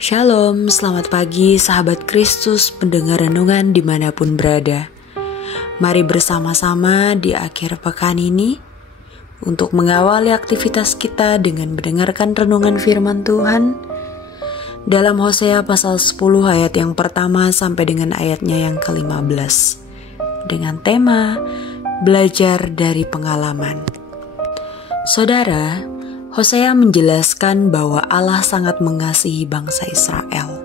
Shalom, selamat pagi sahabat Kristus pendengar renungan dimanapun berada. Mari bersama-sama di akhir pekan ini untuk mengawali aktivitas kita dengan mendengarkan renungan firman Tuhan dalam Hosea pasal 10 ayat yang pertama sampai dengan ayatnya yang ke-15 dengan tema belajar dari pengalaman. Saudara, Hosea menjelaskan bahwa Allah sangat mengasihi bangsa Israel.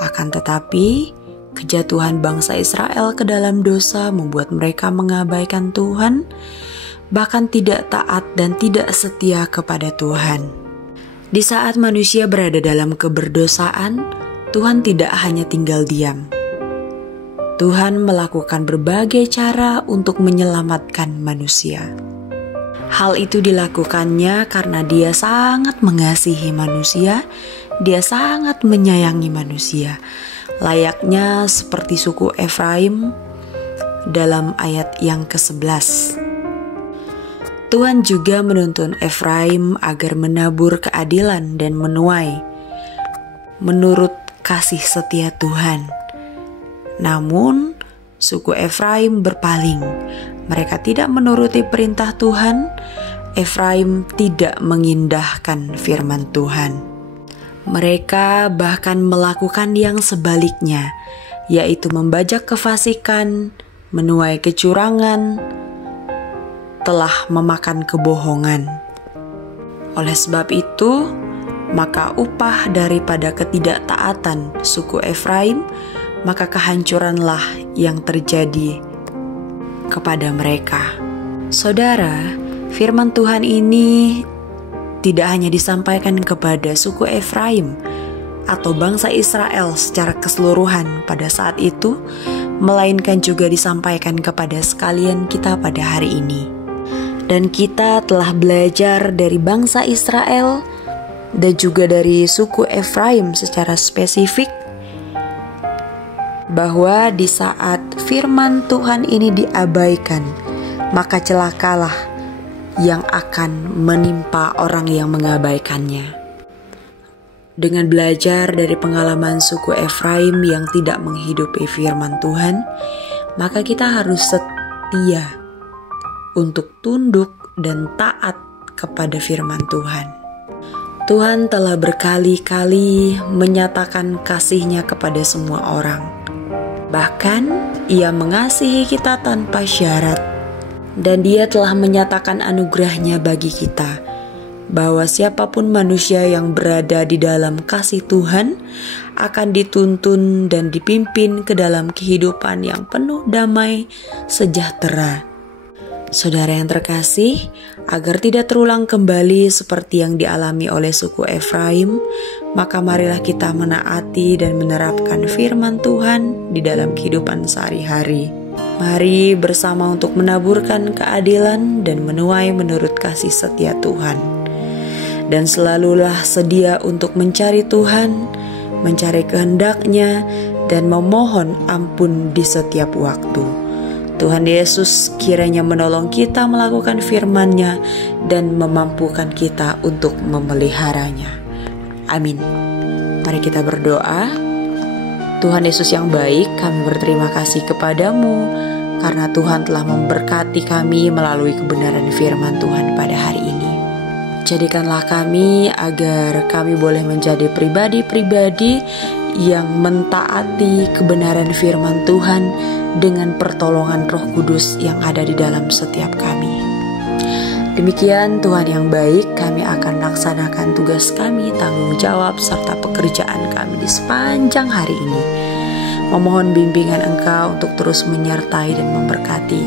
Akan tetapi, kejatuhan bangsa Israel ke dalam dosa membuat mereka mengabaikan Tuhan, bahkan tidak taat dan tidak setia kepada Tuhan. Di saat manusia berada dalam keberdosaan, Tuhan tidak hanya tinggal diam. Tuhan melakukan berbagai cara untuk menyelamatkan manusia. Hal itu dilakukannya karena Dia sangat mengasihi manusia, Dia sangat menyayangi manusia, layaknya seperti suku Efraim dalam ayat yang ke-11. Tuhan juga menuntun Efraim agar menabur keadilan dan menuai menurut kasih setia Tuhan. Namun, suku Efraim berpaling. Mereka tidak menuruti perintah Tuhan. Efraim tidak mengindahkan firman Tuhan. Mereka bahkan melakukan yang sebaliknya, yaitu membajak kefasikan, menuai kecurangan, telah memakan kebohongan. Oleh sebab itu, maka upah daripada ketidaktaatan suku Efraim, maka kehancuranlah yang terjadi kepada mereka. Saudara, firman Tuhan ini tidak hanya disampaikan kepada suku Efraim atau bangsa Israel secara keseluruhan pada saat itu, melainkan juga disampaikan kepada sekalian kita pada hari ini. Dan kita telah belajar dari bangsa Israel dan juga dari suku Efraim secara spesifik, bahwa di saat firman Tuhan ini diabaikan, maka celakalah yang akan menimpa orang yang mengabaikannya. Dengan belajar dari pengalaman suku Efraim yang tidak menghidupi firman Tuhan, maka kita harus setia untuk tunduk dan taat kepada firman Tuhan. Tuhan telah berkali-kali menyatakan kasih-Nya kepada semua orang. Bahkan Ia mengasihi kita tanpa syarat, dan Dia telah menyatakan anugerah-Nya bagi kita, bahwa siapapun manusia yang berada di dalam kasih Tuhan akan dituntun dan dipimpin ke dalam kehidupan yang penuh damai sejahtera. Saudara yang terkasih, agar tidak terulang kembali seperti yang dialami oleh suku Efraim, maka marilah kita menaati dan menerapkan firman Tuhan di dalam kehidupan sehari-hari. Mari bersama untuk menaburkan keadilan dan menuai menurut kasih setia Tuhan. Dan selalulah sedia untuk mencari Tuhan, mencari kehendak-Nya, dan memohon ampun di setiap waktu. Tuhan Yesus kiranya menolong kita melakukan firman-Nya dan memampukan kita untuk memeliharanya. Amin. Mari kita berdoa. Tuhan Yesus yang baik, kami berterima kasih kepadamu karena Tuhan telah memberkati kami melalui kebenaran firman Tuhan pada hari ini. Jadikanlah kami agar kami boleh menjadi pribadi-pribadi yang mentaati kebenaran firman Tuhan dengan pertolongan Roh Kudus yang ada di dalam setiap kami. Demikian Tuhan yang baik, kami akan laksanakan tugas kami, tanggung jawab, serta pekerjaan kami di sepanjang hari ini. Memohon bimbingan Engkau untuk terus menyertai dan memberkati,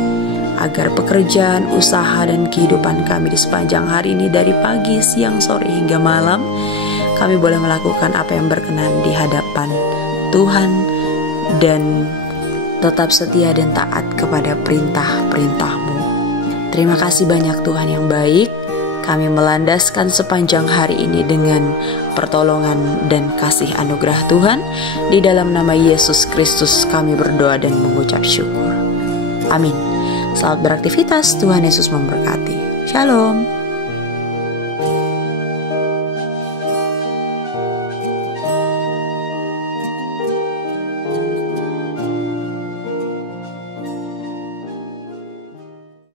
agar pekerjaan, usaha, dan kehidupan kami di sepanjang hari ini dari pagi, siang, sore, hingga malam, kami boleh melakukan apa yang berkenan di hadapan Tuhan dan tetap setia dan taat kepada perintah-perintah-Mu. Terima kasih banyak Tuhan yang baik. Kami melandaskan sepanjang hari ini dengan pertolongan dan kasih anugerah Tuhan. Di dalam nama Yesus Kristus kami berdoa dan mengucap syukur. Amin. Selamat beraktivitas, Tuhan Yesus memberkati. Shalom.